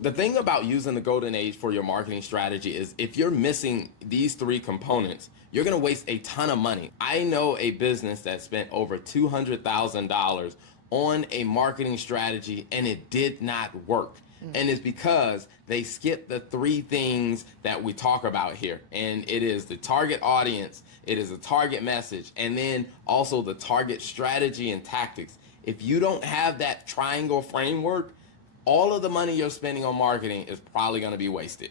The thing about using the golden age for your marketing strategy is if you're missing these three components, you're going to waste a ton of money. I know a business that spent over $200,000 on a marketing strategy and it did not work. And it's because they skipped the three things that we talk about here. And it is the target audience, it is a target message, and then also the target strategy and tactics. If you don't have that triangle framework, all of the money you're spending on marketing is probably going to be wasted.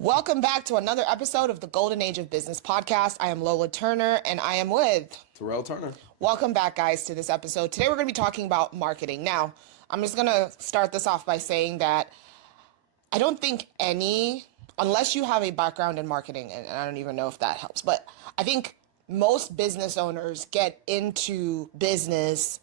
Welcome back to another episode of the Golden Age of Business podcast. I am Lola Turner and I am with Terrell Turner. Welcome back, guys, to this episode. Today we're going to be talking about marketing. Now, I'm just going to start this off by saying that I don't think unless you have a background in marketing, and I don't even know if that helps, but I think most business owners get into business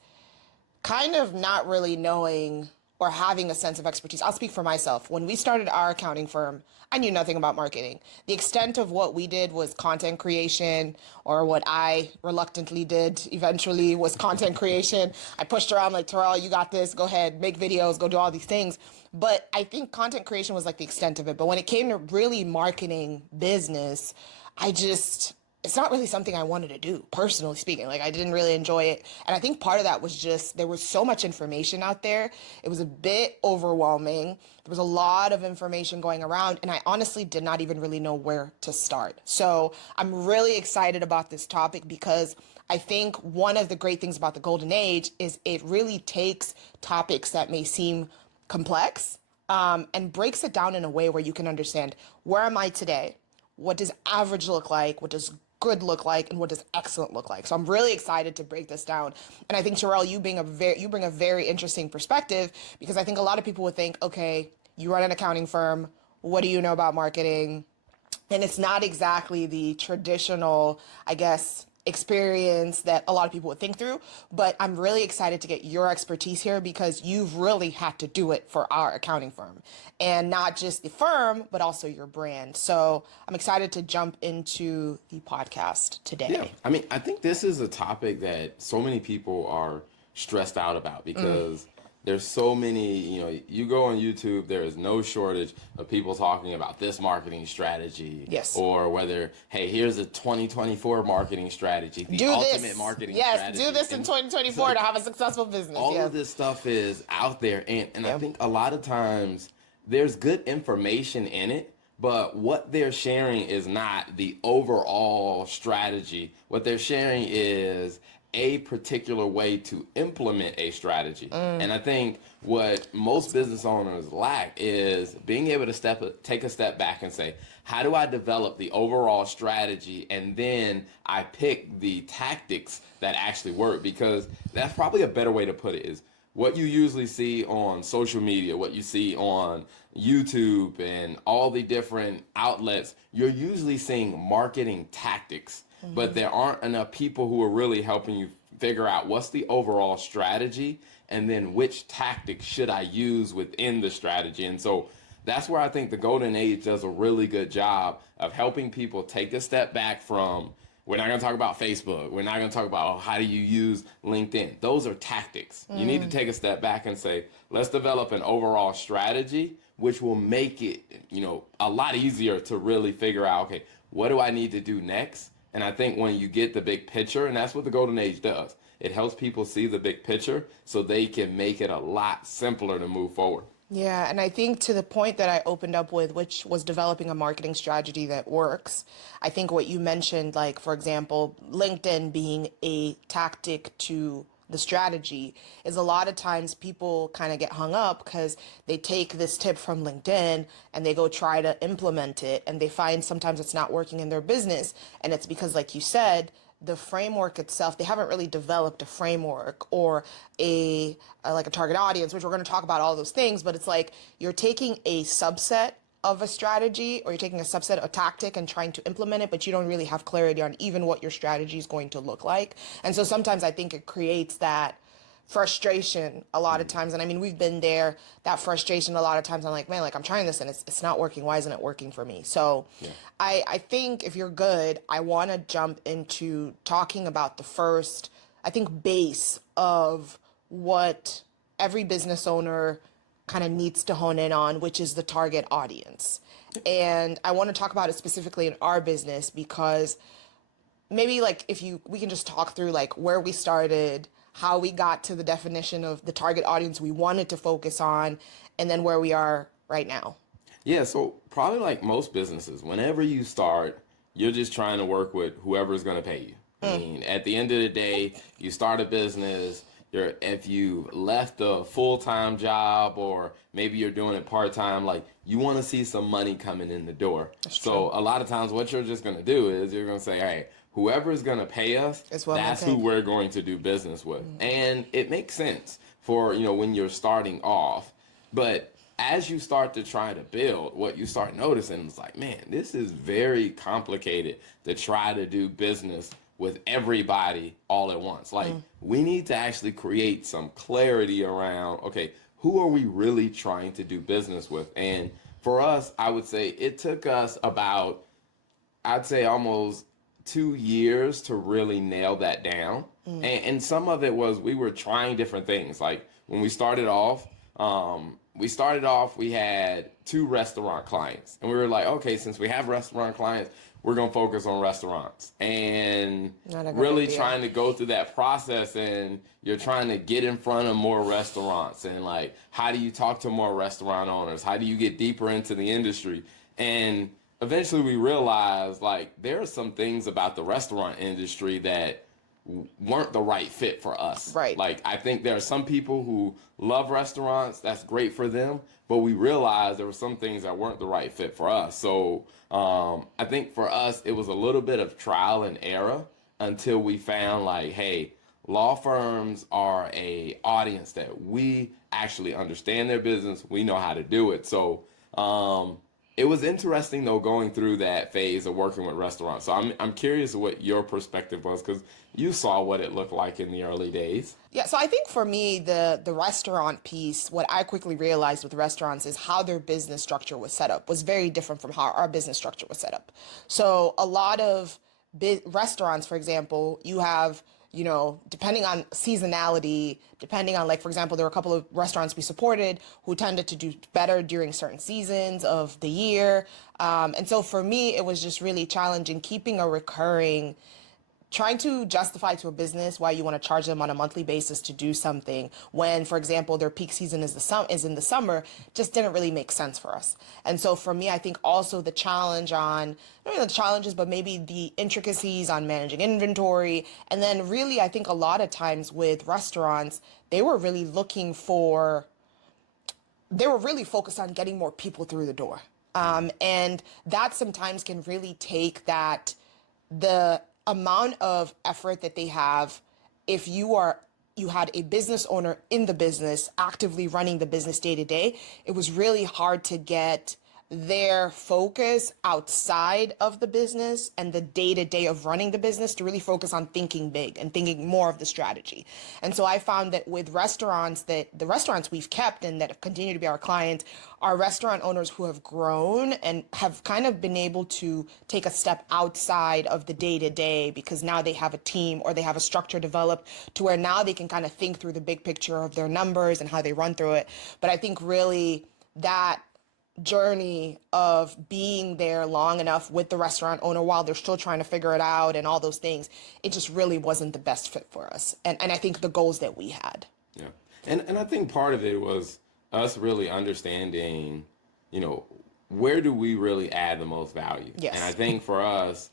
kind of not really knowing or having a sense of expertise. I'll speak for myself. When we started our accounting firm, I knew nothing about marketing. The extent of what we did was content creation, or what I reluctantly did eventually was content creation. I pushed around like, Terrell, you got this, go ahead, make videos, go do all these things. But I think content creation was like the extent of it. But when it came to really marketing business, it's not really something I wanted to do, personally speaking. Like, I didn't really enjoy it. And I think part of that was just there was so much information out there. It was a bit overwhelming. There was a lot of information going around, and I honestly did not even really know where to start. So I'm really excited about this topic because I think one of the great things about the Golden Age is it really takes topics that may seem complex and breaks it down in a way where you can understand, where am I today? What does average look like? What does good look like, and what does excellent look like? So I'm really excited to break this down. And I think, Terrell, you bring a very interesting perspective, because I think a lot of people would think, okay, you run an accounting firm, what do you know about marketing? And it's not exactly the traditional, I guess, experience that a lot of people would think through. But I'm really excited to get your expertise here, because you've really had to do it for our accounting firm, and not just the firm, but also your brand. So I'm excited to jump into the podcast today. Yeah, I mean, I think this is a topic that so many people are stressed out about, because there's so many, you go on YouTube, there is no shortage of people talking about this marketing strategy. Yes. Or whether, hey, here's a 2024 marketing strategy, the ultimate marketing strategy. Yes, do this in 2024 to have a successful business. All of this stuff is out there. And I think a lot of times there's good information in it, but what they're sharing is not the overall strategy. What they're sharing is a particular way to implement a strategy. And I think what most business owners lack is being able to take a step back and say, how do I develop the overall strategy, and then I pick the tactics that actually work? Because that's probably a better way to put it, is what you usually see on social media, what you see on YouTube and all the different outlets, you're usually seeing marketing tactics. But there aren't enough people who are really helping you figure out what's the overall strategy, and then which tactics should I use within the strategy. And so that's where I think the Golden Age does a really good job of helping people take a step back from, we're not going to talk about Facebook, we're not going to talk about how do you use LinkedIn. Those are tactics. You need to take a step back and say, let's develop an overall strategy, which will make it, a lot easier to really figure out, okay, what do I need to do next? And I think when you get the big picture, and that's what the Golden Age does, it helps people see the big picture so they can make it a lot simpler to move forward. Yeah, and I think to the point that I opened up with, which was developing a marketing strategy that works, I think what you mentioned, like, for example, LinkedIn being a tactic to the strategy, is a lot of times people kind of get hung up because they take this tip from LinkedIn and they go try to implement it, and they find sometimes it's not working in their business. And it's because, like you said, the framework itself, they haven't really developed a framework or like a target audience, which we're going to talk about all those things, but it's like you're taking a subset of a strategy, or you're taking a subset, a tactic, and trying to implement it, but you don't really have clarity on even what your strategy is going to look like. And so sometimes I think it creates that frustration a lot of times. And I mean, we've been there, that frustration a lot of times. I'm like, man, like I'm trying this and it's not working. Why isn't it working for me? So I think if you're good, I want to jump into talking about the first, I think, base of what every business owner kind of needs to hone in on, which is the target audience. And I want to talk about it specifically in our business because maybe like if you we can just talk through like where we started, how we got to the definition of the target audience we wanted to focus on, and then where we are right now. Yeah, so probably like most businesses, whenever you start, you're just trying to work with whoever's going to pay you. I mean, at the end of the day, you start a business, if you left a full-time job or maybe you're doing it part-time, like you want to see some money coming in the door. So a lot of times what you're just going to do is you're going to say, hey, whoever is going to pay us, that's who we're going to do business with. And it makes sense for, when you're starting off. But as you start to try to build, what you start noticing is like, man, this is very complicated to try to do business with everybody all at once. Like, we need to actually create some clarity around, okay, who are we really trying to do business with? And for us, I would say it took us about, I'd say almost 2 years to really nail that down. And some of it was we were trying different things. Like when we started off, we had 2 restaurant clients. And we were like, okay, since we have restaurant clients, we're going to focus on restaurants. And really trying to go through that process, and you're trying to get in front of more restaurants. And like, how do you talk to more restaurant owners? How do you get deeper into the industry? And eventually we realized like there are some things about the restaurant industry that weren't the right fit for us. Right. Like, I think there are some people who love restaurants. That's great for them. But we realized there were some things that weren't the right fit for us. So I think for us, it was a little bit of trial and error until we found like, hey, law firms are a audience that we actually understand their business. We know how to do it. So it was interesting though going through that phase of working with restaurants. So I'm curious what your perspective was, because you saw what it looked like in the early days. Yeah, so I think for me, the restaurant piece, what I quickly realized with restaurants is how their business structure was set up was very different from how our business structure was set up. So a lot of restaurants, for example, you have, depending on seasonality, depending on, like, for example, there were a couple of restaurants we supported who tended to do better during certain seasons of the year. And so for me, it was just really challenging keeping a recurring, trying to justify to a business why you want to charge them on a monthly basis to do something when, for example, their peak season is in the summer, just didn't really make sense for us. And so for me, I think also the challenge on, not really the challenges, but maybe the intricacies on managing inventory. And then really, I think a lot of times with restaurants, they were really focused on getting more people through the door. And that sometimes can really take the amount of effort that they have. If you had a business owner in the business actively running the business day to day, it was really hard to get their focus outside of the business and the day-to-day of running the business to really focus on thinking big and thinking more of the strategy. And so I found that with restaurants, that the restaurants we've kept and that have continued to be our clients are restaurant owners who have grown and have kind of been able to take a step outside of the day-to-day because now they have a team or they have a structure developed to where now they can kind of think through the big picture of their numbers and how they run through it. But I think really that journey of being there long enough with the restaurant owner while they're still trying to figure it out and all those things, it just really wasn't the best fit for us. And I think the goals that we had. Yeah. And I think part of it was us really understanding, where do we really add the most value? Yes. And I think for us,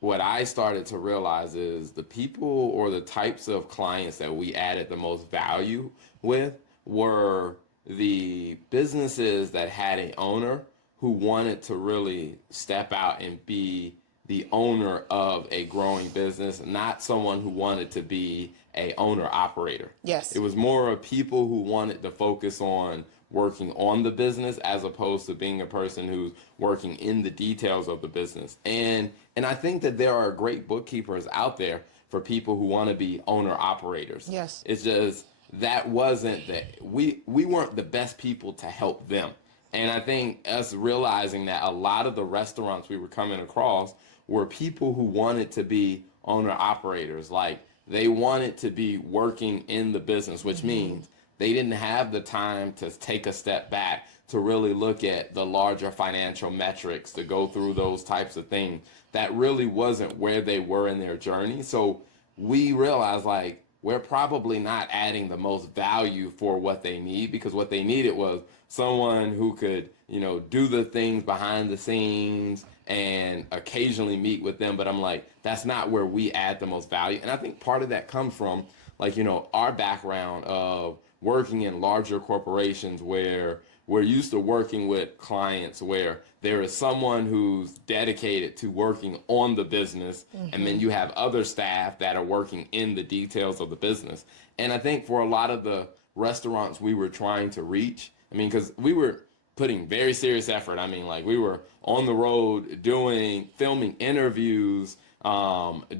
what I started to realize is the people or the types of clients that we added the most value with were the businesses that had an owner who wanted to really step out and be the owner of a growing business, not someone who wanted to be a owner operator. Yes. It was more of people who wanted to focus on working on the business as opposed to being a person who's working in the details of the business. And I think that there are great bookkeepers out there for people who want to be owner operators. Yes. It's just that wasn't that we weren't the best people to help them. And I think us realizing that a lot of the restaurants we were coming across were people who wanted to be owner operators. Like they wanted to be working in the business, which means they didn't have the time to take a step back to really look at the larger financial metrics, to go through those types of things. That really wasn't where they were in their journey. So we realized like we're probably not adding the most value for what they need, because what they needed was someone who could, do the things behind the scenes and occasionally meet with them. But I'm like, that's not where we add the most value. And I think part of that comes from like, our background of working in larger corporations where we're used to working with clients where there is someone who's dedicated to working on the business, and then you have other staff that are working in the details of the business. And I think for a lot of the restaurants we were trying to reach, because we were putting very serious effort. Like we were on the road filming interviews,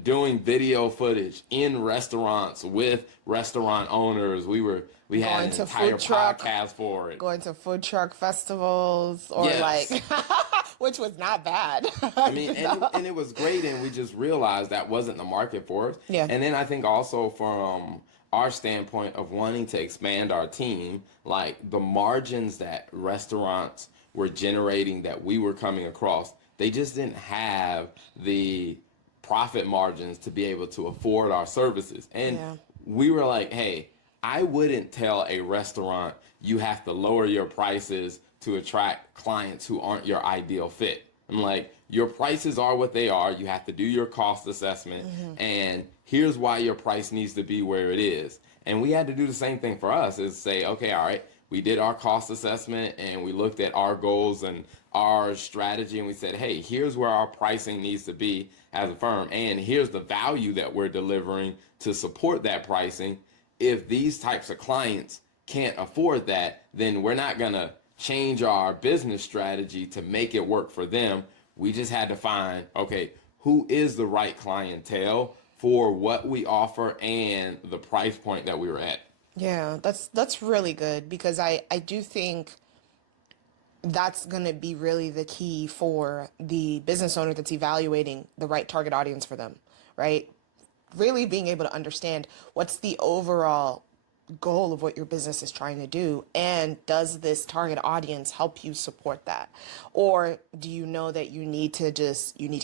doing video footage in restaurants with restaurant owners. We had an entire podcast for it. Going to food truck festivals or Yes. like, which was not bad. And it was great. And we just realized that wasn't the market for us. Yeah. And then I think also from our standpoint of wanting to expand our team, like the margins that restaurants were generating that we were coming across, they just didn't have the profit margins to be able to afford our services. And we were like, hey, I wouldn't tell a restaurant you have to lower your prices to attract clients who aren't your ideal fit. I'm like, your prices are what they are. You have to do your cost assessment, and here's why your price needs to be where it is. And we had to do the same thing for us, is say, okay, all right, we did our cost assessment and we looked at our goals and our strategy, and we said, hey, here's where our pricing needs to be as a firm, and here's the value that we're delivering to support that pricing. If these types of clients can't afford that, then we're not going to change our business strategy to make it work for them. We just had to find, okay, who is the right clientele for what we offer and the price point that we were at. Yeah, that's really good, because I do think that's going to be really the key for the business owner that's evaluating the right target audience for them, right? Really being able to understand what's the overall goal of what your business is trying to do, and does this target audience help you support that? Or do you know that you need to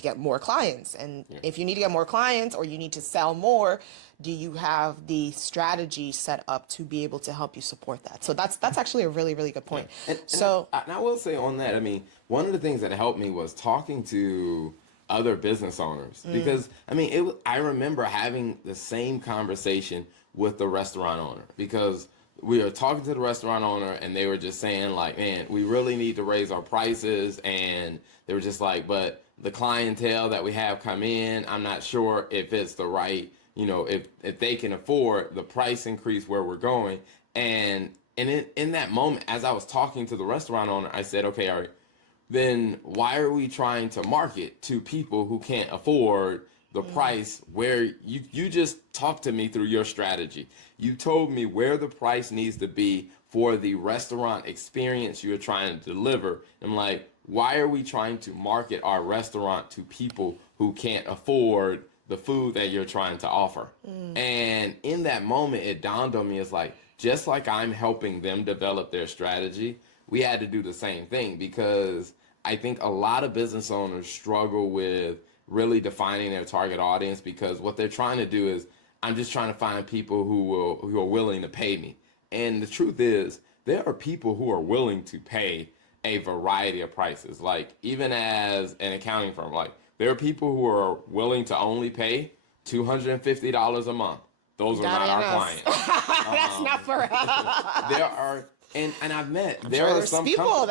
get more clients, and if you need to get more clients or you need to sell more, do you have the strategy set up to be able to help you support that? So that's actually a really, really good point. And I will say on that, one of the things that helped me was talking to other business owners, because I remember having the same conversation with the restaurant owner, because we were talking to the restaurant owner and they were just saying like, man, we really need to raise our prices. And they were just like, but the clientele that we have come in, I'm not sure if it's the right, if they can afford the price increase where we're going. And in that moment, as I was talking to the restaurant owner, I said, okay, all right, then why are we trying to market to people who can't afford the price where you just talked to me through your strategy? You told me where the price needs to be for the restaurant experience you're trying to deliver. I'm like, why are we trying to market our restaurant to people who can't afford the food that you're trying to offer? And in that moment, it dawned on me, it's like, just like I'm helping them develop their strategy, we had to do the same thing, because I think a lot of business owners struggle with really defining their target audience, because what they're trying to do is, I'm just trying to find people who are willing to pay me. And the truth is, there are people who are willing to pay a variety of prices. Like, even as an accounting firm, like, there are people who are willing to only pay $250 a month. Those are not our clients. That's not for us. There are, and I've met, There's some people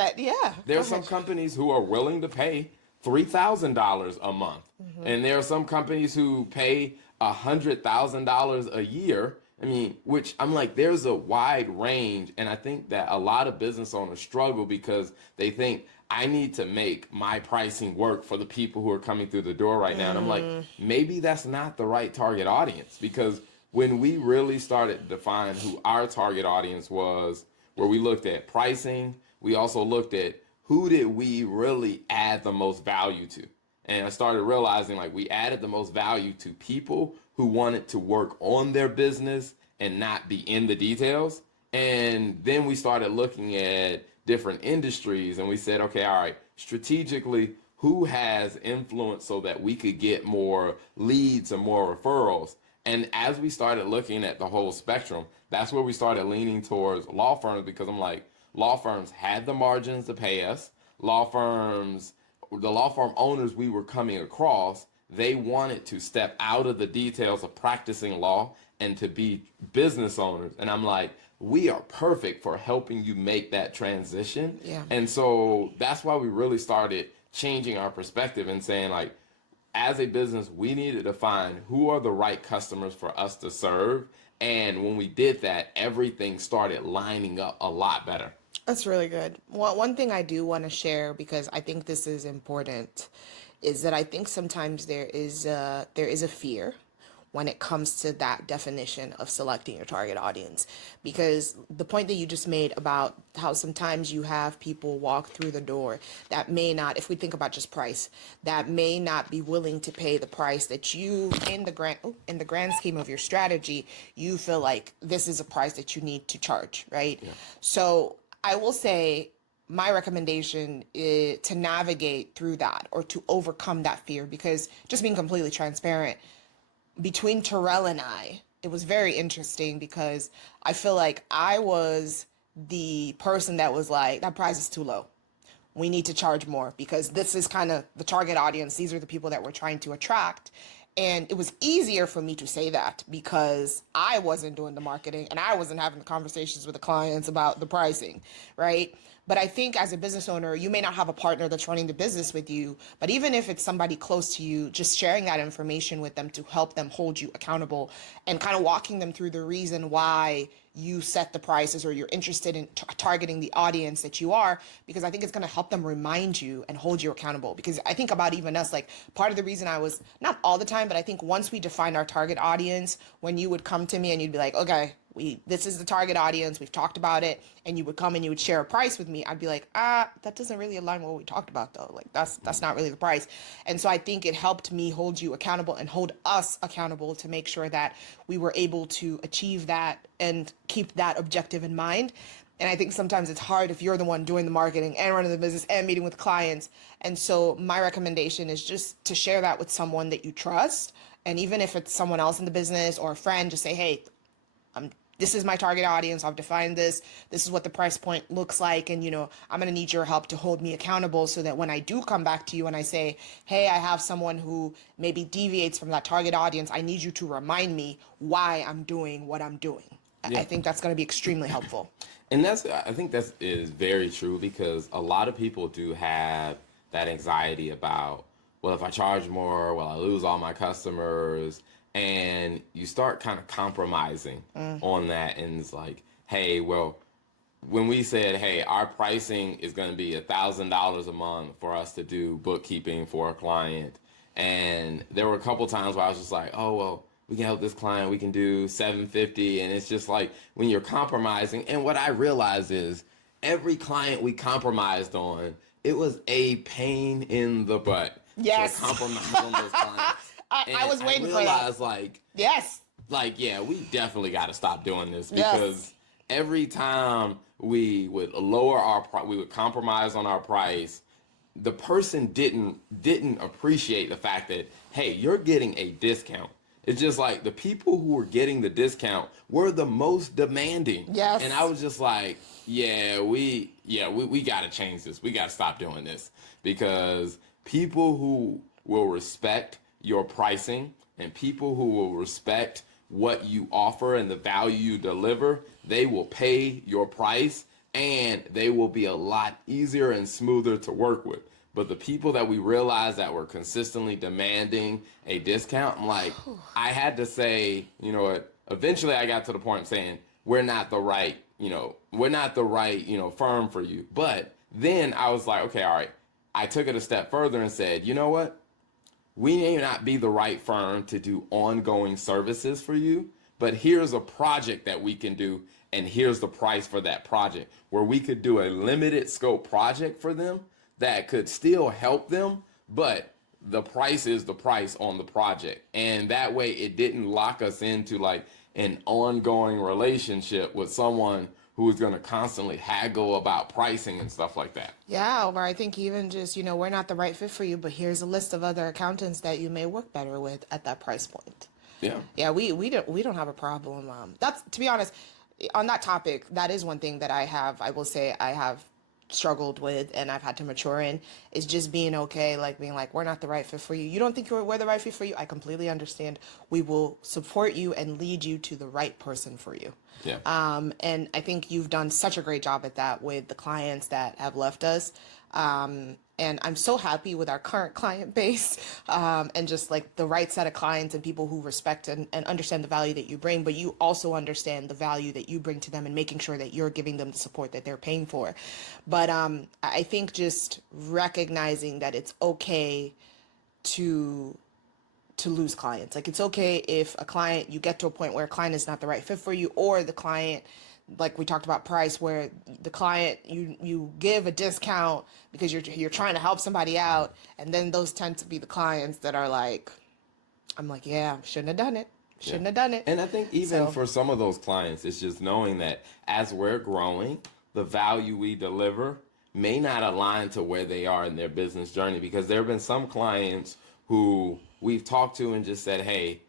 there are some companies who are willing to pay $3,000 a month. And there are some companies who pay $100,000 a year. I mean, which I'm like, there's a wide range. And I think that a lot of business owners struggle because they think, I need to make my pricing work for the people who are coming through the door right now. And I'm like, maybe that's not the right target audience, because when we really started to define who our target audience was, where we looked at pricing, we also looked at who did we really add the most value to. And I started realizing like we added the most value to people who wanted to work on their business and not be in the details. And then we started looking at different industries and we said, okay, all right, strategically, who has influence so that we could get more leads and more referrals? And as we started looking at the whole spectrum, that's where we started leaning towards law firms, because I'm like, law firms had the margins to pay us. The law firm owners we were coming across, they wanted to step out of the details of practicing law and to be business owners. And I'm like, we are perfect for helping you make that transition. Yeah. And so that's why we really started changing our perspective and saying like, as a business, we needed to find who are the right customers for us to serve. And when we did that, everything started lining up a lot better. That's really good. One thing I do want to share, because I think this is important, is that I think sometimes there is a fear when it comes to that definition of selecting your target audience. Because the point that you just made about how sometimes you have people walk through the door that may not, if we think about just price, that may not be willing to pay the price that you, in the grand scheme of your strategy, you feel like this is a price that you need to charge, right? Yeah. So I will say my recommendation is to navigate through that or to overcome that fear, because just being completely transparent, between Terrell and I, it was very interesting because I feel like I was the person that was like, that price is too low. We need to charge more because this is kind of the target audience. These are the people that we're trying to attract. And it was easier for me to say that because I wasn't doing the marketing and I wasn't having the conversations with the clients about the pricing, right? But I think as a business owner, you may not have a partner that's running the business with you, but even if it's somebody close to you, just sharing that information with them to help them hold you accountable and kind of walking them through the reason why you set the prices or you're interested in targeting the audience that you are, because I think it's going to help them remind you and hold you accountable. Because I think about even us, like part of the reason I was, not all the time, but I think once we defined our target audience, when you would come to me and you'd be like, okay, this is the target audience, we've talked about it, and you would come and you would share a price with me, I'd be like, that doesn't really align with what we talked about though. Like that's not really the price. And so I think it helped me hold you accountable and hold us accountable to make sure that we were able to achieve that and keep that objective in mind. And I think sometimes it's hard if you're the one doing the marketing and running the business and meeting with clients. And so my recommendation is just to share that with someone that you trust. And even if it's someone else in the business or a friend, just say, hey, this is my target audience. I've defined this. This is what the price point looks like. And, I'm going to need your help to hold me accountable so that when I do come back to you and I say, hey, I have someone who maybe deviates from that target audience, I need you to remind me why I'm doing what I'm doing. Yeah. I think that's going to be extremely helpful. And I think that is very true, because a lot of people do have that anxiety about, well, if I charge more, will I lose all my customers? And you start kind of compromising on that. And it's like, hey, well, when we said, hey, our pricing is going to be $1,000 a month for us to do bookkeeping for a client. And there were a couple times where I was just like, oh, well, we can help this client. We can do $750. And it's just like when you're compromising. And what I realized is every client we compromised on, it was a pain in the butt. Yes. To compromise on those clients. I was waiting for that. I realized, yes, yeah, we definitely got to stop doing this, because every time we would lower we would compromise on our price, the person didn't appreciate the fact that, hey, you're getting a discount. It's just like the people who were getting the discount were the most demanding. Yes. And I was just like, we got to change this. We got to stop doing this, because people who will respect your pricing and people who will respect what you offer and the value you deliver, they will pay your price and they will be a lot easier and smoother to work with. But the people that we realized that were consistently demanding a discount, I'm like, I had to say, you know what, eventually I got to the point of saying, we're not the right, firm for you. But then I was like, okay, all right. I took it a step further and said, you know what? We may not be the right firm to do ongoing services for you, but here's a project that we can do, and here's the price for that project, where we could do a limited scope project for them that could still help them, but the price is the price on the project. And that way it didn't lock us into like an ongoing relationship with someone who is going to constantly haggle about pricing and stuff like that. Yeah, or I think even just, we're not the right fit for you, but here's a list of other accountants that you may work better with at that price point. Yeah. Yeah, we don't have a problem. That's, to be honest, on that topic, that is one thing that I will say I have struggled with and I've had to mature in, is just being okay, like being like, we're not the right fit for you. You don't think we're the right fit for you? I completely understand. We will support you and lead you to the right person for you. Yeah. And I think you've done such a great job at that with the clients that have left us. And I'm so happy with our current client base, and just like the right set of clients and people who respect and understand the value that you bring, but you also understand the value that you bring to them and making sure that you're giving them the support that they're paying for. But I think just recognizing that it's okay to lose clients. Like, it's okay if a client, you get to a point where a client is not the right fit for you, or the client, like we talked about price, where the client, you give a discount because you're trying to help somebody out, and then those tend to be the clients that are like, I'm like, yeah, shouldn't have done it. Shouldn't have done it. And I think even for some of those clients, it's just knowing that as we're growing, the value we deliver may not align to where they are in their business journey, because there have been some clients who we've talked to and just said, hey,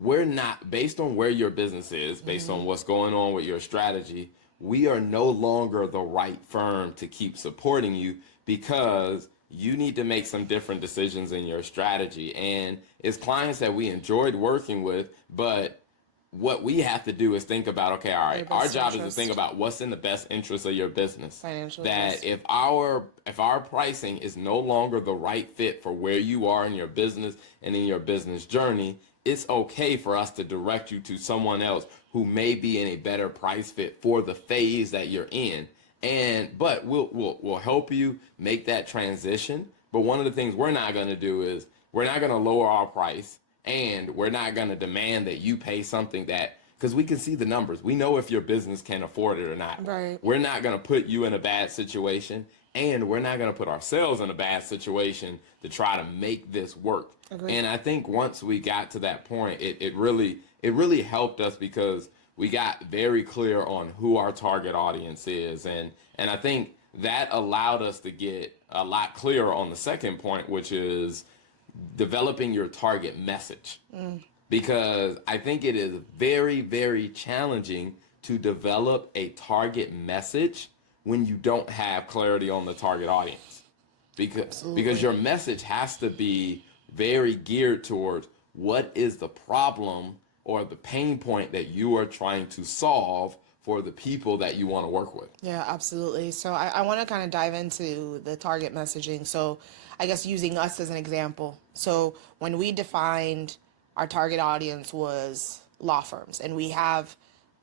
we're not, based on where your business is, based on what's going on with your strategy, we are no longer the right firm to keep supporting you, because you need to make some different decisions in your strategy. And it's clients that we enjoyed working with, but what we have to do is think about, okay, all right, our job is to think about what's in the best interest of your business. Financial that if our pricing is no longer the right fit for where you are in your business and in your business journey, it's okay for us to direct you to someone else who may be in a better price fit for the phase that you're in. But we'll help you make that transition. But one of the things we're not going to do is we're not going to lower our price, and we're not going to demand that you pay something that, because we can see the numbers. We know if your business can afford it or not. Right. We're not going to put you in a bad situation, and we're not going to put ourselves in a bad situation to try to make this work. Agreed. And I think once we got to that point, it really helped us, because we got very clear on who our target audience is. And I think that allowed us to get a lot clearer on the second point, which is developing your target message. Because I think it is very, very challenging to develop a target message when you don't have clarity on the target audience. Because your message has to be very geared towards what is the problem or the pain point that you are trying to solve for the people that you want to work with. Yeah, absolutely. So I want to kind of dive into the target messaging. So I guess using us as an example. So when we defined our target audience was law firms, and we have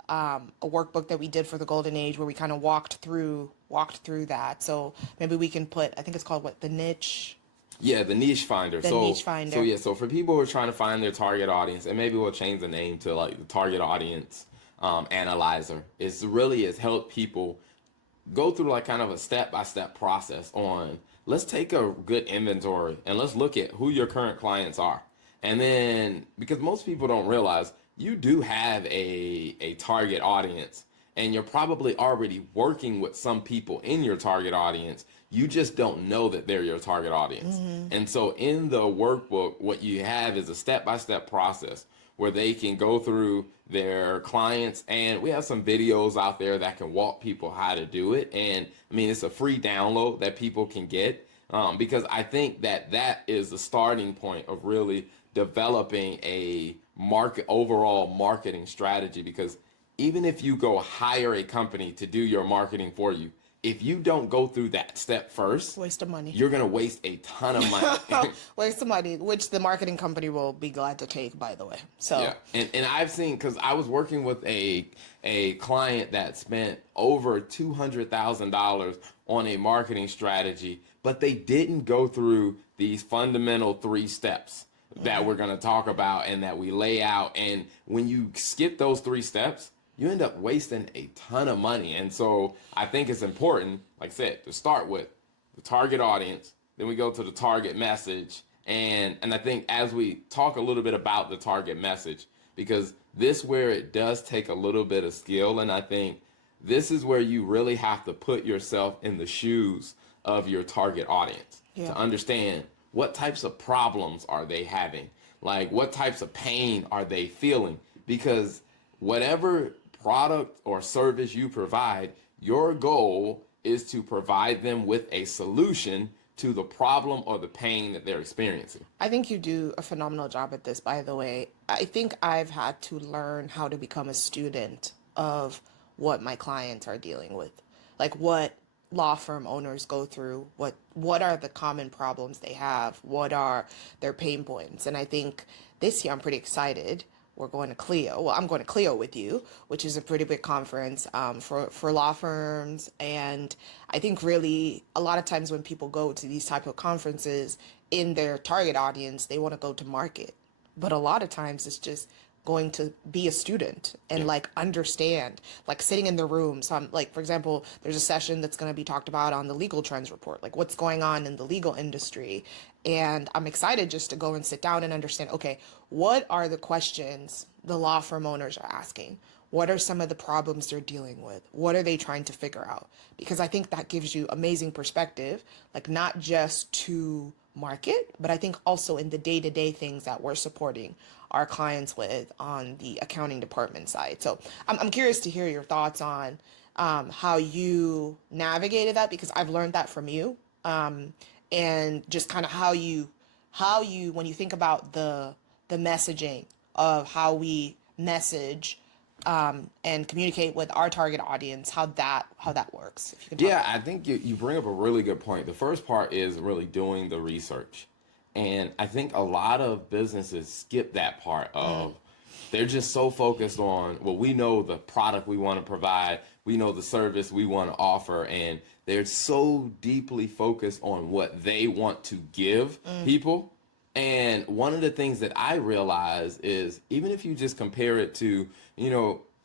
a workbook that we did for the Golden Age where we kind of walked through that. So maybe we can put, I think it's called the niche. Yeah, the niche finder. Niche finder. So for people who are trying to find their target audience, and maybe we'll change the name to like the target audience analyzer. It's really has helped people go through like kind of a step-by-step process on, let's take a good inventory and let's look at who your current clients are. And then, because most people don't realize, you do have a target audience, and you're probably already working with some people in your target audience. You just don't know that they're your target audience. And so in the workbook, what you have is a step-by-step process where they can go through their clients, and we have some videos out there that can walk people how to do it. And I mean, it's a free download that people can get, because I think that is the starting point of really developing a overall marketing strategy. Because even if you go hire a company to do your marketing for you, if you don't go through that step first, Waste of money. you're going to waste a ton of money. Waste of money, which the marketing company will be glad to take, by the way. So Yeah, and I've seen, because I was working with a client that spent over $200,000 on a marketing strategy, but they didn't go through these fundamental 3 steps that we're going to talk about and that we lay out. And when you skip those 3 steps, you end up wasting a ton of money. And so I think it's important, like I said, to start with the target audience, then we go to the target message. And I think as we talk a little bit about the target message, because this where it does take a little bit of skill, and I think this is where you really have to put yourself in the shoes of your target audience to understand what types of problems are they having, like what types of pain are they feeling, because whatever product or service you provide, your goal is to provide them with a solution to the problem or the pain that they're experiencing. I think you do a phenomenal job at this, by the way. I think I've had to learn how to become a student of what my clients are dealing with, like what law firm owners go through, what are the common problems they have, what are their pain points. And I think this year I'm pretty excited. We're going to Clio. Well, I'm going to Clio with you, which is a pretty big conference for law firms. And I think really a lot of times when people go to these type of conferences in their target audience, they want to go to market. But a lot of times it's just going to be a student and like understand, like sitting in the room. So I'm like, for example, there's a session that's going to be talked about on the legal trends report, like what's going on in the legal industry. And I'm excited just to go and sit down and understand, okay, what are the questions the law firm owners are asking? What are some of the problems they're dealing with? What are they trying to figure out? Because I think that gives you amazing perspective, like not just to market, but I think also in the day-to-day things that we're supporting our clients with on the accounting department side. So I'm curious to hear your thoughts on how you navigated that, because I've learned that from you, and just kind of how you when you think about the messaging of how we message and communicate with our target audience, how that works. If you can talk Yeah, about I think you bring up a really good point. The first part is really doing the research. And I think a lot of businesses skip that part of they're just so focused on, well, we know the product we want to provide, we know the service we want to offer, and they're so deeply focused on what they want to give people. And one of the things that I realize is even if you just compare it to,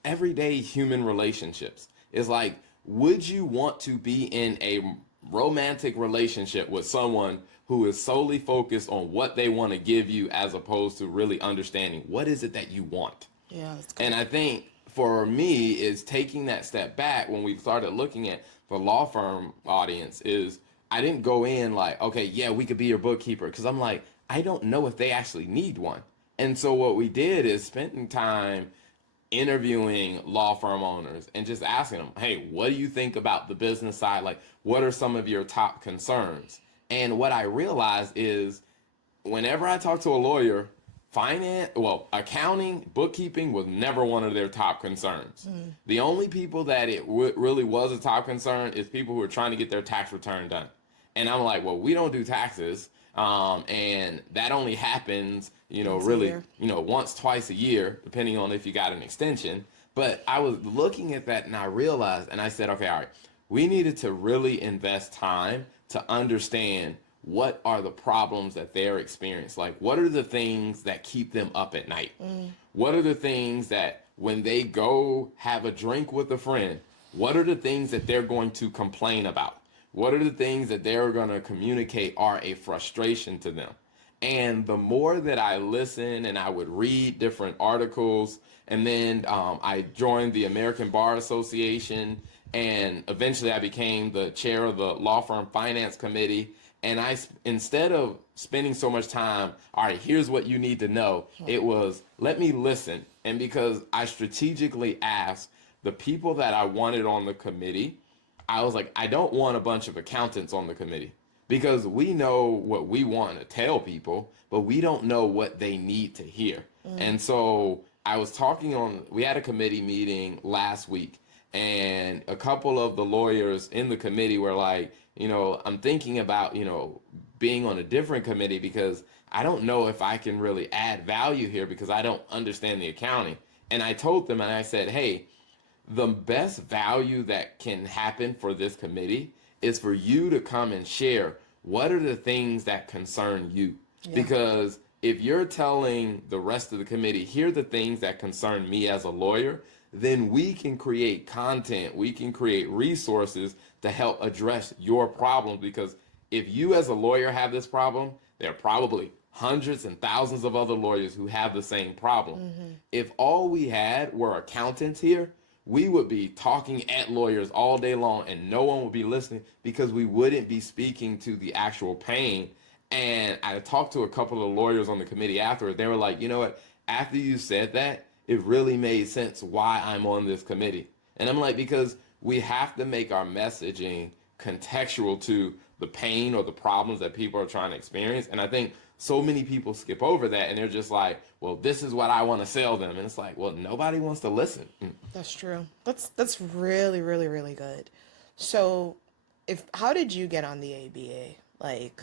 everyday human relationships, is like, would you want to be in a romantic relationship with someone who is solely focused on what they want to give you as opposed to really understanding what is it that you want? Yeah, that's good. And I think for me is taking that step back when we started looking at the law firm audience is I didn't go in like, okay, yeah, we could be your bookkeeper. Cause I'm like, I don't know if they actually need one. And so what we did is spending time interviewing law firm owners and just asking them, hey, what do you think about the business side? Like, what are some of your top concerns? And what I realized is whenever I talk to a lawyer, accounting, bookkeeping was never one of their top concerns. The only people that it really was a top concern is people who are trying to get their tax return done. And I'm like, well, we don't do taxes. And that only happens, Once a really, year. once, twice a year, depending on if you got an extension. But I was looking at that and I realized, and I said, okay, all right, we needed to really invest time to understand what are the problems that they're experiencing. Like, what are the things that keep them up at night? What are the things that when they go have a drink with a friend, what are the things that they're going to complain about? What are the things that they're going to communicate are a frustration to them? And the more that I listened and I would read different articles, and then I joined the American Bar Association, and eventually I became the chair of the law firm finance committee. And instead of spending so much time, all right, here's what you need to know, it was, let me listen. And because I strategically asked the people that I wanted on the committee, I was like, I don't want a bunch of accountants on the committee because we know what we want to tell people, but we don't know what they need to hear. And so we had a committee meeting last week, and a couple of the lawyers in the committee were like, I'm thinking about, being on a different committee because I don't know if I can really add value here because I don't understand the accounting. And I told them, and I said, hey, the best value that can happen for this committee is for you to come and share what are the things that concern you. Yeah. Because if you're telling the rest of the committee, here are the things that concern me as a lawyer, then we can create content, we can create resources to help address your problems. Because if you as a lawyer have this problem, there are probably hundreds and thousands of other lawyers who have the same problem. If all we had were accountants here, we would be talking at lawyers all day long and no one would be listening because we wouldn't be speaking to the actual pain. And I talked to a couple of lawyers on the committee afterward. They were like, you know what? After you said that, it really made sense why I'm on this committee. And I'm like, because we have to make our messaging contextual to the pain or the problems that people are trying to experience. And I think so many people skip over that and they're just like, well, this is what I want to sell them. And it's like, well, nobody wants to listen. That's true. That's really, really, really good. So how did you get on the ABA? Like,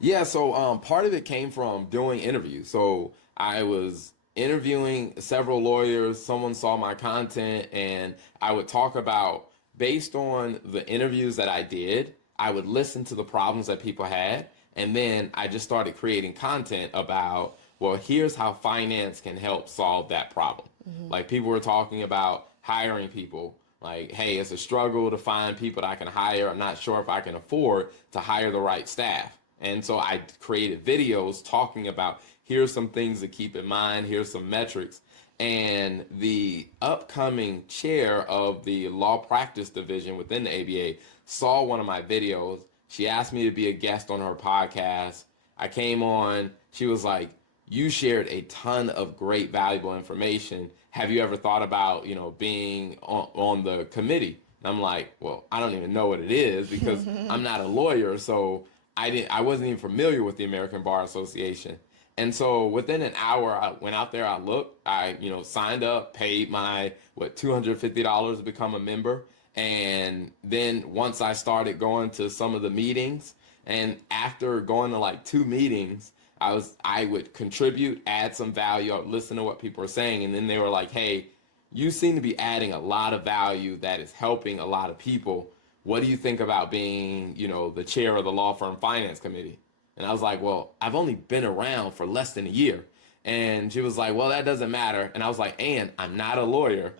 Yeah, so part of it came from doing interviews. So I was interviewing several lawyers. Someone saw my content, and I would talk about, based on the interviews that I did, I would listen to the problems that people had, and then I just started creating content about, well, here's how finance can help solve that problem. Like people were talking about hiring people. Like, hey, it's a struggle to find people that I can hire. I'm not sure if I can afford to hire the right staff. And so I created videos talking about here's some things to keep in mind, here's some metrics. And the upcoming chair of the law practice division within the ABA saw one of my videos. She asked me to be a guest on her podcast. I came on. She was like, you shared a ton of great, valuable information. Have you ever thought about, being on the committee? And I'm like, well, I don't even know what it is because I'm not a lawyer. So I wasn't even familiar with the American Bar Association. And so within an hour, I went out there, I looked, I, signed up, paid my, $250 to become a member. And then once I started going to some of the meetings, and after going to like 2 meetings, I would contribute, add some value, I would listen to what people were saying, and then they were like, hey, you seem to be adding a lot of value that is helping a lot of people. What do you think about being, the chair of the law firm finance committee? And I was like, well, I've only been around for less than a year. And she was like, well, that doesn't matter. And I was like, and I'm not a lawyer.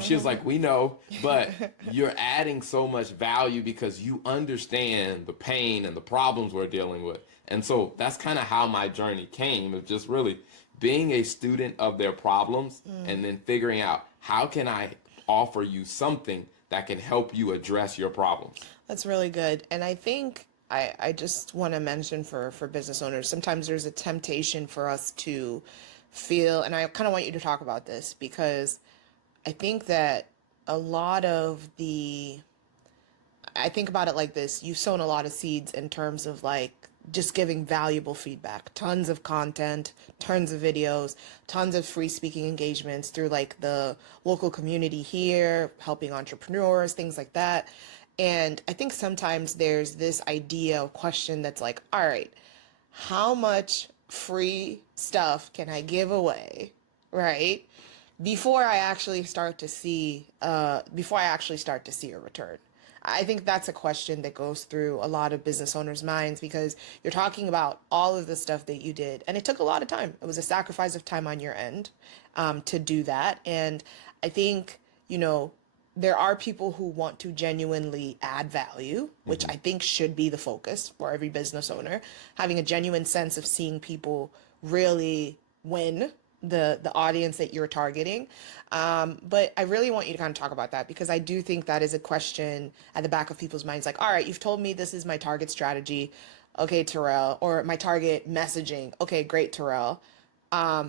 She was like, we know, but you're adding so much value because you understand the pain and the problems we're dealing with. And so that's kind of how my journey came, of just really being a student of their problems and then figuring out how can I offer you something that can help you address your problems. that's really good. And I think I just want to mention for business owners, sometimes there's a temptation for us to feel, and I kind of want you to talk about this because I think that a lot of I think about it like this: you've sown a lot of seeds in terms of like just giving valuable feedback, tons of content, tons of videos, tons of free speaking engagements through like the local community here, helping entrepreneurs, things like that. And I think sometimes there's this idea or question that's like, all right, how much free stuff can I give away, right? Before I actually start to see a return. I think that's a question that goes through a lot of business owners' minds because you're talking about all of the stuff that you did, and it took a lot of time. It was a sacrifice of time on your end to do that. And I think, there are people who want to genuinely add value, which I think should be the focus for every business owner, having a genuine sense of seeing people really win the audience that you're targeting. But I really want you to kind of talk about that because I do think that is a question at the back of people's minds. Like, all right, you've told me this is my target strategy. Okay, Terrell, or my target messaging. Okay, great, Terrell.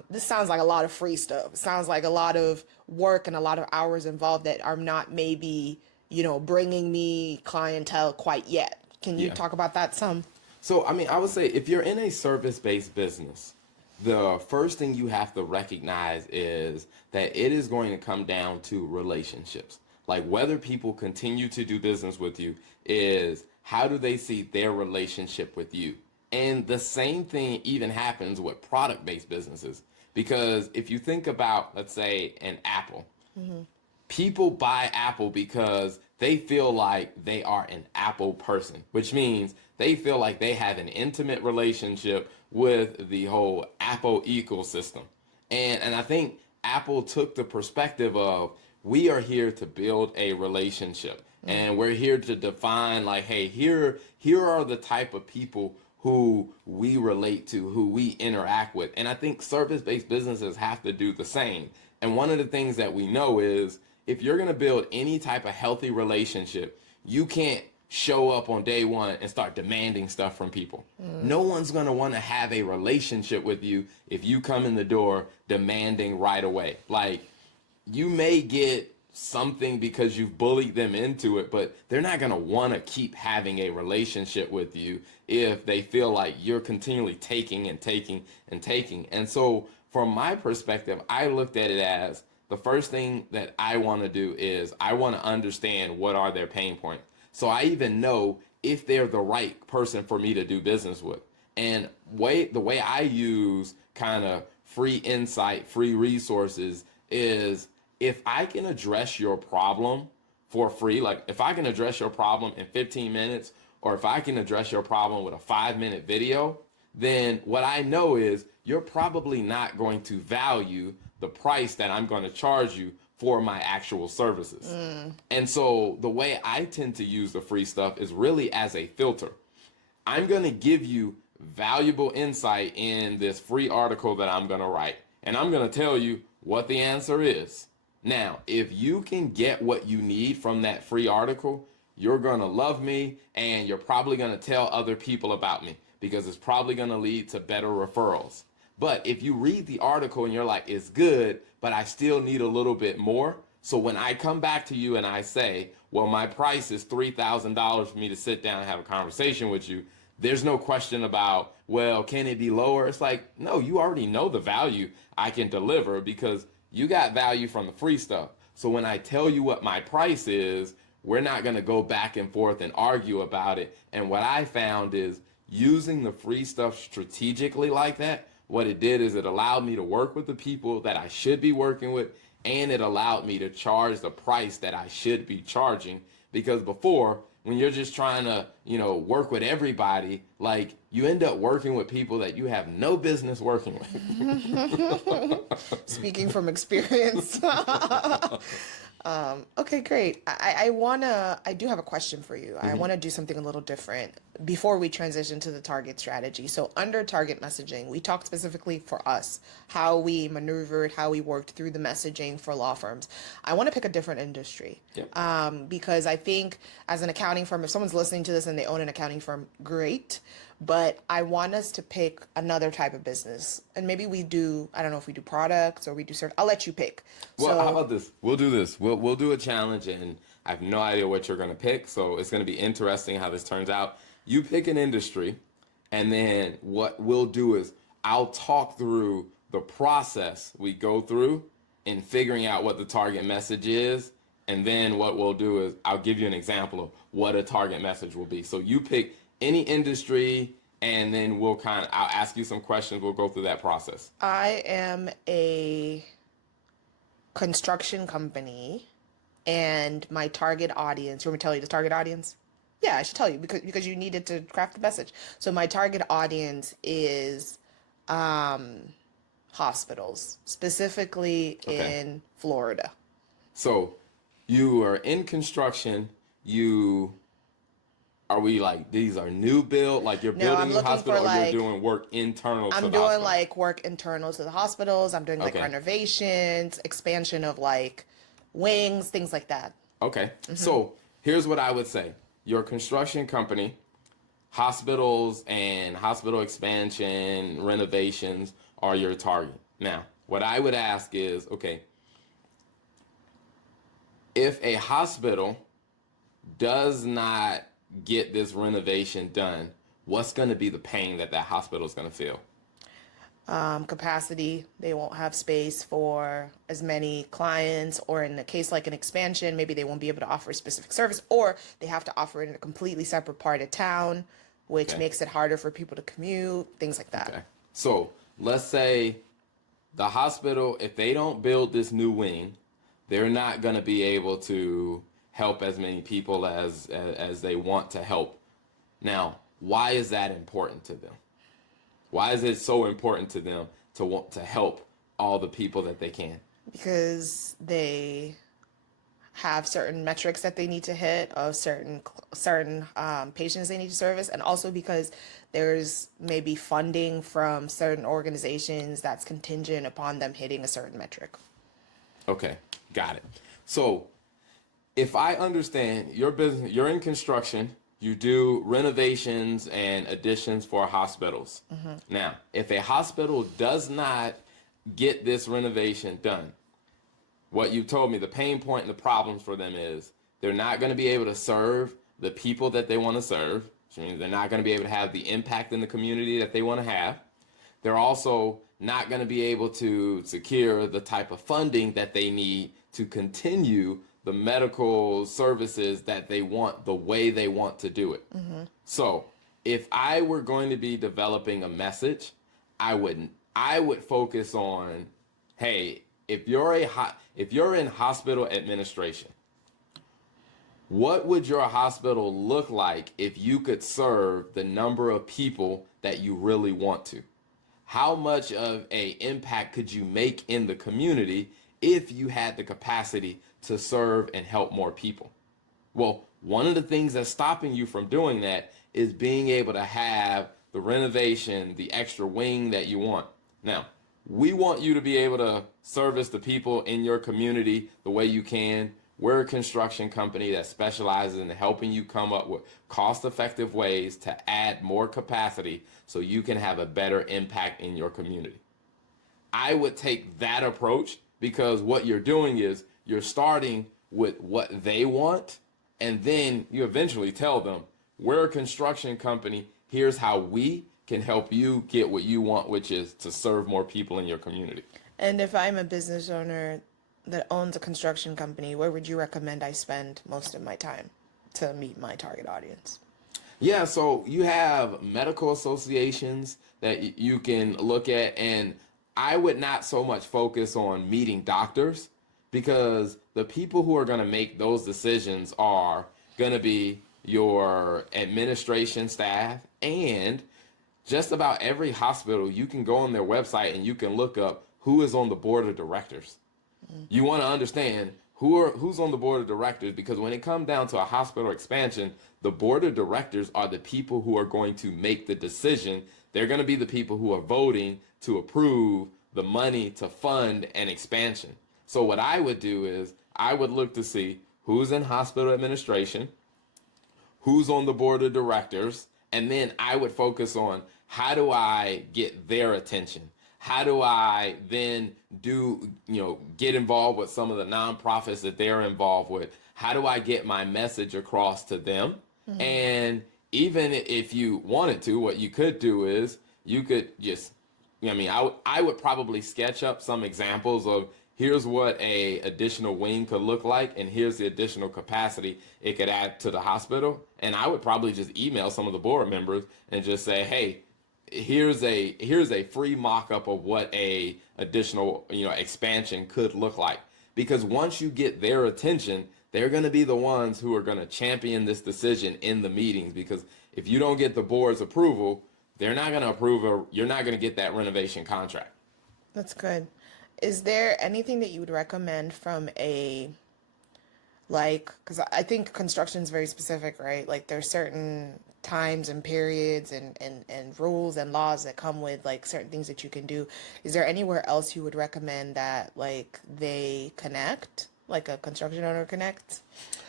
This sounds like a lot of free stuff. It sounds like a lot of work and a lot of hours involved that are not maybe, bringing me clientele quite yet. Can you talk about that some? So, I would say if you're in a service-based business, the first thing you have to recognize is that it is going to come down to relationships. like whether people continue to do business with you is how do they see their relationship with you? And the same thing even happens with product-based businesses. Because if you think about, let's say, an Apple, people buy Apple because they feel like they are an Apple person, which means they feel like they have an intimate relationship with the whole Apple ecosystem. And I think Apple took the perspective of we are here to build a relationship and we're here to define like, hey, here are the type of people who we relate to, who we interact with. And I think service-based businesses have to do the same. And one of the things that we know is if you're going to build any type of healthy relationship, you can't show up on day one and start demanding stuff from people. No one's going to want to have a relationship with you if you come in the door demanding right away. Like, you may get something because you've bullied them into it, but they're not going to want to keep having a relationship with you if they feel like you're continually taking and taking and taking. And so from my perspective, I looked at it as the first thing that I want to do is I want to understand what are their pain points. So I even know if they're the right person for me to do business with. And the way I use kind of free insight, free resources is if I can address your problem for free, like if I can address your problem in 15 minutes, or if I can address your problem with a 5-minute video, then what I know is you're probably not going to value the price that I'm going to charge you for my actual services. And so the way I tend to use the free stuff is really as a filter. I'm going to give you valuable insight in this free article that I'm going to write. And I'm going to tell you what the answer is. Now, if you can get what you need from that free article, you're going to love me and you're probably going to tell other people about me because it's probably going to lead to better referrals. But if you read the article and you're like, it's good, but I still need a little bit more. So when I come back to you and I say, well, my price is $3,000 for me to sit down and have a conversation with you, there's no question about, well, can it be lower? It's like, no, you already know the value I can deliver because you got value from the free stuff. So when I tell you what my price is, we're not going to go back and forth and argue about it. And what I found is using the free stuff strategically like that, what it did is it allowed me to work with the people that I should be working with, and it allowed me to charge the price that I should be charging. Because before, when you're just trying to, work with everybody, like you end up working with people that you have no business working with. Speaking from experience. Okay, great. I do have a question for you. I want to do something a little different before we transition to the target strategy. So under target messaging, we talked specifically for us, how we maneuvered, how we worked through the messaging for law firms. I want to pick a different industry. Yep. Because I think as an accounting firm, if someone's listening to this and they own an accounting firm, great. But I want us to pick another type of business. And maybe I don't know if we do products or we do certain, I'll let you pick. Well, how about this? We'll do this. We'll do a challenge, and I have no idea what you're going to pick. So it's going to be interesting how this turns out. You pick an industry, and then what we'll do is I'll talk through the process we go through in figuring out what the target message is. And then what we'll do is I'll give you an example of what a target message will be. So you pick any industry, and then I'll ask you some questions. We'll go through that process. I am a construction company, and my target audience, you want me to tell you the target audience? Yeah, I should tell you because you needed to craft the message. So my target audience is hospitals, specifically in Florida. So you are in construction, are we like, these are new build, like you're building a hospital, or you're doing work internal to the hospital? I'm doing like work internal to the hospitals. I'm doing like renovations, expansion of like wings, things like that. Okay. So here's what I would say. Your construction company, hospitals and hospital expansion, renovations are your target. Now, what I would ask is, if a hospital does not get this renovation done, what's going to be the pain that hospital is going to feel? capacity. They won't have space for as many clients, or in a case like an expansion, maybe they won't be able to offer a specific service, or they have to offer it in a completely separate part of town, which Okay. makes it harder for people to commute, things like that. Okay. So let's say the hospital, if they don't build this new wing, they're not going to be able to help as many people as they want to help. Now, why is that important to them? Why is it so important to them to want to help all the people that they can? Because they have certain metrics that they need to hit of certain patients they need to service, and also because there's maybe funding from certain organizations that's contingent upon them hitting a certain metric. Okay, got it. So if I understand your business, you're in construction, you do renovations and additions for hospitals. Now, if a hospital does not get this renovation done, what you told me, the pain point and the problems for them is they're not going to be able to serve the people that they want to serve, which means they're not going to be able to have the impact in the community that they want to have. They're also not going to be able to secure the type of funding that they need to continue the medical services that they want the way they want to do it. So, if I were going to be developing a message, I would focus on, hey, if you're in hospital administration, what would your hospital look like if you could serve the number of people that you really want to? How much of a impact could you make in the community if you had the capacity to serve and help more people? Well, one of the things that's stopping you from doing that is being able to have the renovation, the extra wing that you want. Now, we want you to be able to service the people in your community the way you can. We're a construction company that specializes in helping you come up with cost-effective ways to add more capacity so you can have a better impact in your community. I would take that approach because what you're doing is you're starting with what they want, and then you eventually tell them, we're a construction company, here's how we can help you get what you want, which is to serve more people in your community. And if I'm a business owner that owns a construction company, where would you recommend I spend most of my time to meet my target audience? Yeah, so you have medical associations that you can look at, and I would not so much focus on meeting doctors because the people who are going to make those decisions are going to be your administration staff, and just about every hospital, you can go on their website and you can look up who is on the board of directors. You want to understand who's on the board of directors, because when it comes down to a hospital expansion, the board of directors are the people who are going to make the decision. They're going to be the people who are voting to approve the money to fund an expansion. So what I would do is I would look to see who's in hospital administration, who's on the board of directors, and then I would focus on how do I get their attention? How do I then get involved with some of the nonprofits that they're involved with? How do I get my message across to them? And even if you wanted to, what you could do is you could just, I would probably sketch up some examples of here's what a additional wing could look like, and here's the additional capacity it could add to the hospital. And I would probably just email some of the board members and just say, hey, here's a free mock-up of what a additional expansion could look like. Because once you get their attention, they're going to be the ones who are going to champion this decision in the meetings, because if you don't get the board's approval, they're not going to approve you're not going to get that renovation contract. That's good. Is there anything that you would recommend from because I think construction is very specific, right? Like there's certain times and periods and rules and laws that come with like certain things that you can do. Is there anywhere else you would recommend that like they connect, like a construction owner connect?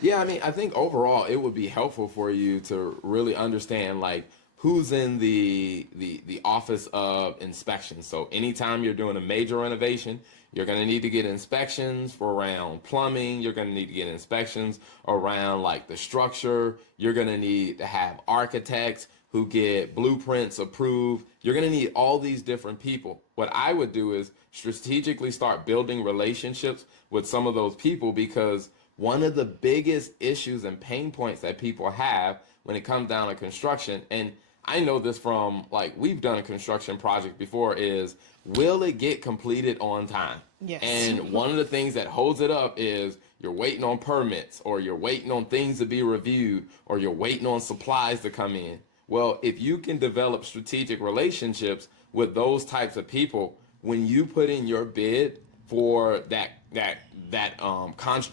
Yeah, I think overall it would be helpful for you to really understand like who's in the office of inspection. So anytime you're doing a major renovation, you're going to need to get inspections for around plumbing. You're going to need to get inspections around like the structure. You're going to need to have architects who get blueprints approved. You're going to need all these different people. What I would do is strategically start building relationships with some of those people, because one of the biggest issues and pain points that people have when it comes down to construction, and I know this from, like, we've done a construction project before, is will it get completed on time? Yes. And one of the things that holds it up is you're waiting on permits, or you're waiting on things to be reviewed, or you're waiting on supplies to come in. Well, if you can develop strategic relationships with those types of people, when you put in your bid for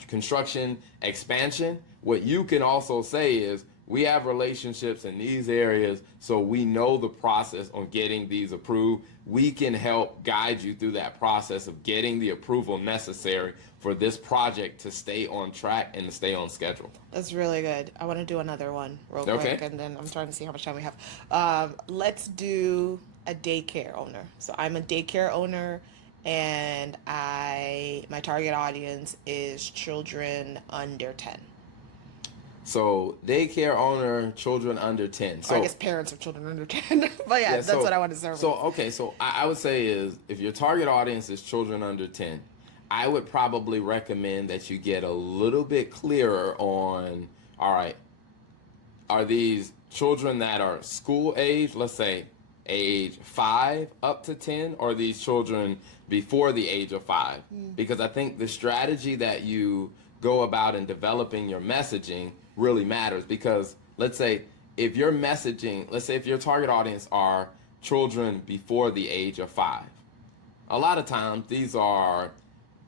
construction expansion, what you can also say is, we have relationships in these areas, so we know the process on getting these approved. We can help guide you through that process of getting the approval necessary for this project to stay on track and to stay on schedule. That's really good. I want to do another one real Okay. quick, and then I'm trying to see how much time we have. Let's do a daycare owner. So I'm a daycare owner, and my target audience is children under 10. So daycare owner, children under 10. So Or I guess parents of children under 10. But yeah, that's what I want to serve. So, okay, so I would say is, if your target audience is children under 10, I would probably recommend that you get a little bit clearer on, all right, are these children that are school age, let's say age 5 up to 10, or are these children before the age of 5? Because I think the strategy that you go about in developing your messaging really matters. Because let's say if your messaging, let's say if your target audience are children before the age of 5, a lot of times these are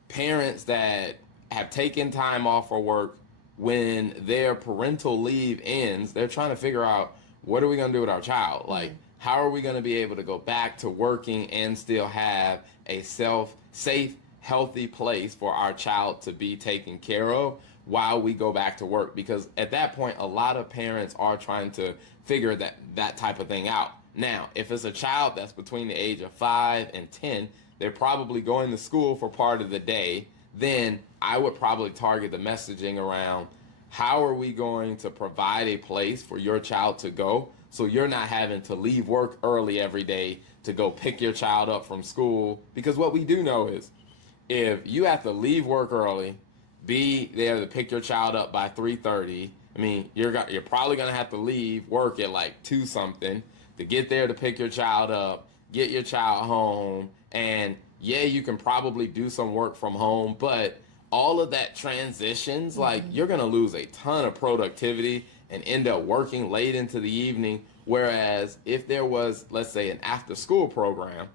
parents that have taken time off for work. When their parental leave ends, they're trying to figure out, what are we going to do with our child? Like, how are we going to be able to go back to working and still have a safe, healthy place for our child to be taken care of while we go back to work? Because at that point, a lot of parents are trying to figure that type of thing out. Now, if it's a child that's between the age of 5 and 10, they're probably going to school for part of the day. Then I would probably target the messaging around, how are we going to provide a place for your child to go, so you're not having to leave work early every day to go pick your child up from school? Because what we do know is, if you have to leave work early, be there to pick your child up by 3:30, I mean, you're probably going to have to leave work at like 2 something to get there to pick your child up, get your child home. And yeah, you can probably do some work from home, but all of that transitions, like, you're going to lose a ton of productivity and end up working late into the evening. Whereas if there was, let's say, an after school program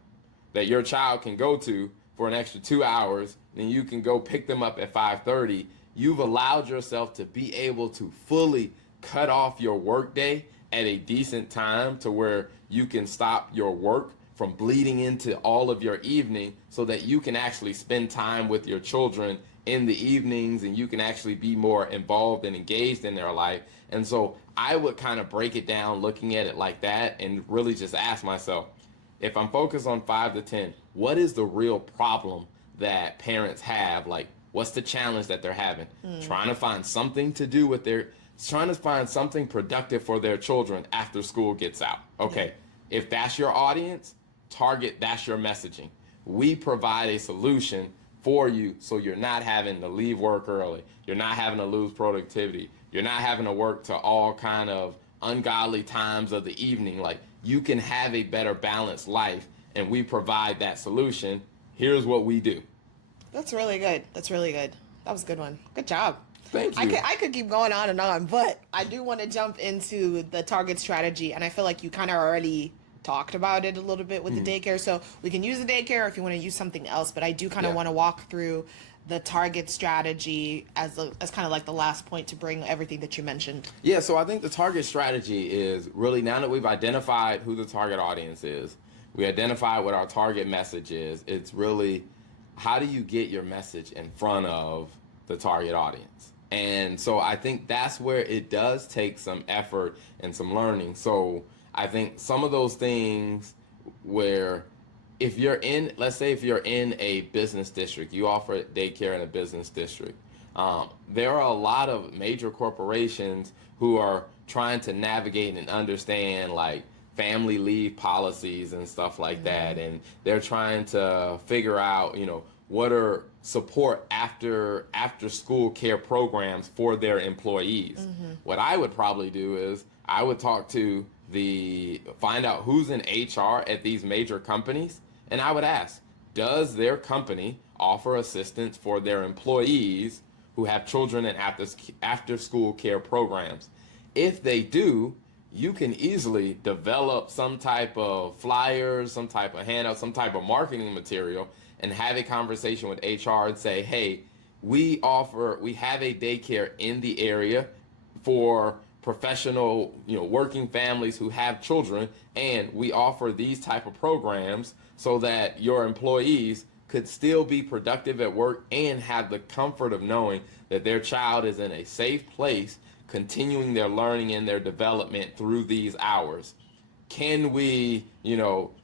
that your child can go to for an extra 2 hours, then you can go pick them up at 5:30. You've allowed yourself to be able to fully cut off your workday at a decent time, to where you can stop your work from bleeding into all of your evening, so that you can actually spend time with your children in the evenings, and you can actually be more involved and engaged in their life. And so I would kind of break it down looking at it like that, and really just ask myself, if I'm focused on 5 to 10, what is the real problem that parents have? Like, what's the challenge that they're having? Trying to find something to do with trying to find something productive for their children after school gets out. Okay, if that's your audience, that's your messaging. We provide a solution for you, so you're not having to leave work early. You're not having to lose productivity. You're not having to work to all kind of ungodly times of the evening. Like, you can have a better balanced life, and we provide that solution. Here's what we do. That's really good. That's really good. That was a good one. Good job. Thank you. I could keep going on, but I do want to jump into the target strategy, and I feel like you kind of already talked about it a little bit with the daycare, so we can use the daycare if you want to use something else, but I do kind of want to walk through the target strategy as kind of like the last point to bring everything that you mentioned. Yeah, so I think the target strategy is really, now that we've identified who the target audience is, we identified what our target message is, it's really, how do you get your message in front of the target audience? And so I think that's where it does take some effort and some learning. So I think some of those things where, let's say if you're in a business district, you offer daycare in a business district, there are a lot of major corporations who are trying to navigate and understand like family leave policies and stuff like that, and they're trying to figure out, what are support after school care programs for their employees. What I would probably do is I would talk to find out who's in HR at these major companies, and I would ask, does their company offer assistance for their employees who have children in after school care programs? If they do, you can easily develop some type of flyers, some type of handout, some type of marketing material, and have a conversation with HR and say, hey, we have a daycare in the area for professional, working families who have children, and we offer these type of programs so that your employees could still be productive at work and have the comfort of knowing that their child is in a safe place, continuing their learning and their development through these hours. Can we,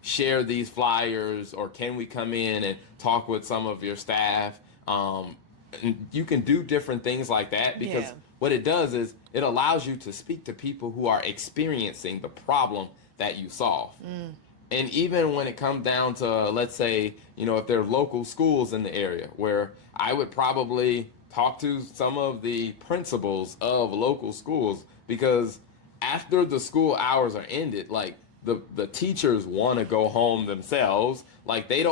share these flyers, or can we come in and talk with some of your staff? And you can do different things like that, because what it does is it allows you to speak to people who are experiencing the problem that you solve. And even when it comes down to, let's say, if there are local schools in the area, where I would probably talk to some of the principals of local schools, because after the school hours are ended, like the teachers want to go home themselves. Like the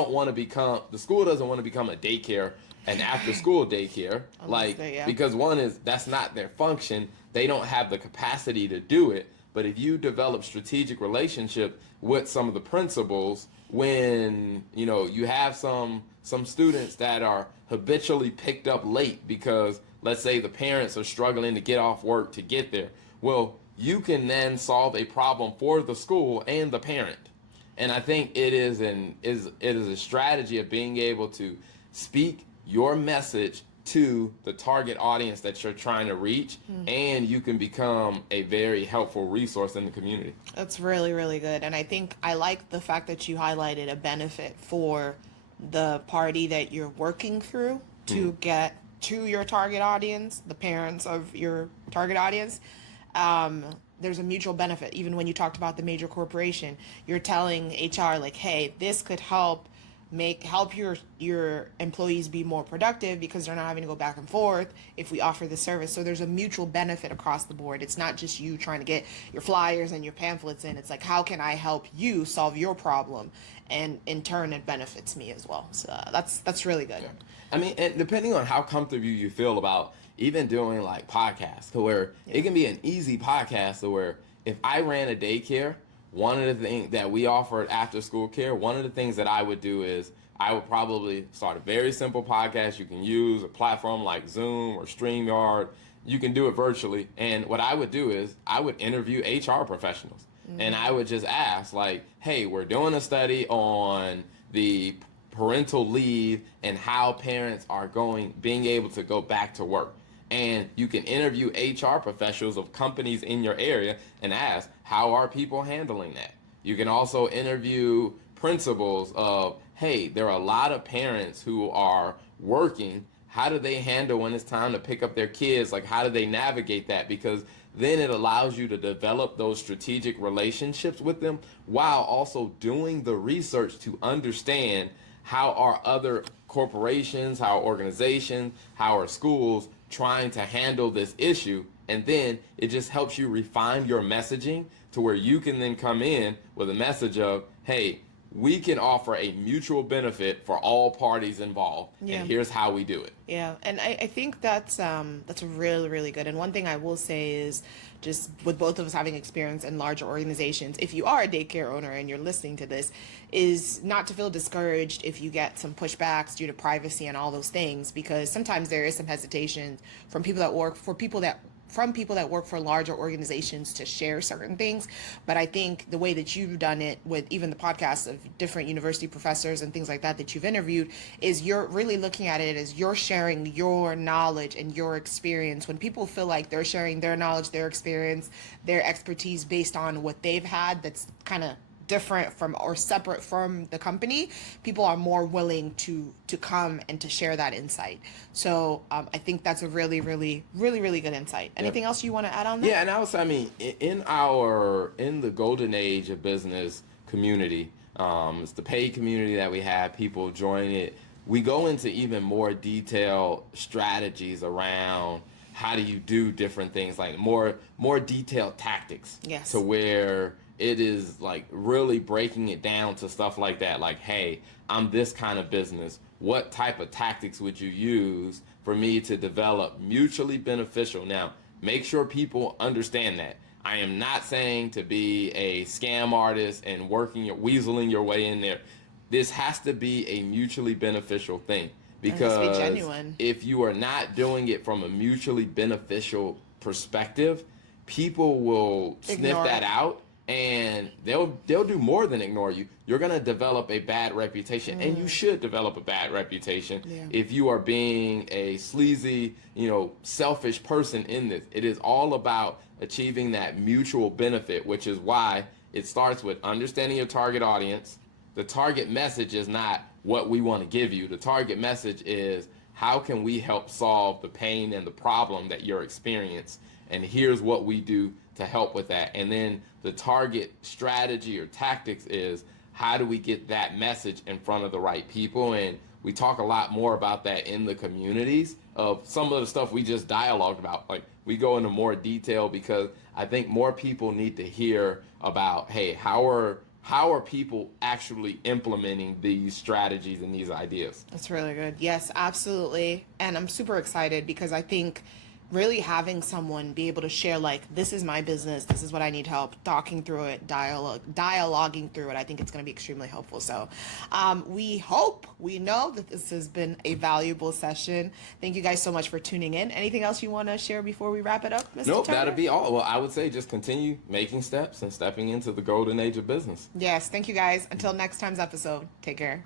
school doesn't want to become a daycare, an after school daycare, because one is, that's not their function. They don't have the capacity to do it. But if you develop strategic relationship with some of the principals, when you have some students that are habitually picked up late because, let's say, the parents are struggling to get off work to get there, well, you can then solve a problem for the school and the parent. And I think it is a strategy of being able to speak your message to the target audience that you're trying to reach, and you can become a very helpful resource in the community. That's really, really good. And I think I like the fact that you highlighted a benefit for the party that you're working through to get to your target audience, the parents of your target audience. There's a mutual benefit. Even when you talked about the major corporation, you're telling HR like, hey, this could help your employees be more productive because they're not having to go back and forth if we offer the service. So there's a mutual benefit across the board. It's not just you trying to get your flyers and your pamphlets in. It's like, how can I help you solve your problem? And in turn, it benefits me as well. So that's really good. Yeah. I mean, and depending on how comfortable you feel about even doing like podcasts, to where it can be an easy podcast, to where if I ran a daycare, one of the things that we offer after school care, one of the things that I would do is I would probably start a very simple podcast. You can use a platform like Zoom or StreamYard. You can do it virtually. And what I would do is I would interview HR professionals. And I would just ask, like, hey, we're doing a study on the parental leave and how parents are being able to go back to work. And you can interview HR professionals of companies in your area and ask, how are people handling that? You can also interview principals of, hey, there are a lot of parents who are working. How do they handle when it's time to pick up their kids? Like, how do they navigate that? Because then it allows you to develop those strategic relationships with them while also doing the research to understand how are other corporations, how are organizations, how are schools trying to handle this issue. And then it just helps you refine your messaging to where you can then come in with a message of, hey, we can offer a mutual benefit for all parties involved, and here's how we do it. Yeah, and I think that's really, really good. And one thing I will say is, just with both of us having experience in larger organizations, if you are a daycare owner and you're listening to this, is not to feel discouraged if you get some pushbacks due to privacy and all those things, because sometimes there is some hesitation from people that work for larger organizations to share certain things. But I think the way that you've done it with even the podcasts of different university professors and things like that you've interviewed, is you're really looking at it as you're sharing your knowledge and your experience. When people feel like they're sharing their knowledge, their experience, their expertise based on what they've had that's kind of different from or separate from the company, people are more willing to come and to share that insight. So I think that's a really, really, really, really good insight. Anything else you want to add on that? Yeah, and I mean, in the golden age of business community, it's the paid community that we have, people join it. We go into even more detailed strategies around how do you do different things, like more detailed tactics. Yes. To where it is like really breaking it down to stuff like that. Like, hey, I'm this kind of business. What type of tactics would you use for me to develop mutually beneficial? Now, make sure people understand that. I am not saying to be a scam artist and weaseling your way in there. This has to be a mutually beneficial thing, because genuine. if you are not doing it from a mutually beneficial perspective, people will sniff that out, and they'll do more than ignore you. You're going to develop a bad reputation, and you should develop a bad reputation if you are being a sleazy, selfish person in this. It is all about achieving that mutual benefit, which is why it starts with understanding your target audience. The target message is not what we want to give you. The target message is how can we help solve the pain and the problem that you're experiencing, and here's what we do to help with that. And then the target strategy or tactics is how do we get that message in front of the right people. And we talk a lot more about that in the communities of some of the stuff we just dialogued about. Like, we go into more detail because I think more people need to hear about, hey, how are people actually implementing these strategies and these ideas? That's really good. Yes, absolutely. And I'm super excited because I think really having someone be able to share, like, this is my business, this is what I need help, talking through it, dialoguing through it, I think it's going to be extremely helpful. So we know that this has been a valuable session. Thank you guys so much for tuning in. Anything else you want to share before we wrap it up, Mr. Nope, Turner? that'll be all. Well, I would say just continue making steps and stepping into the golden age of business. Yes, thank you guys. Until next time's episode, take care.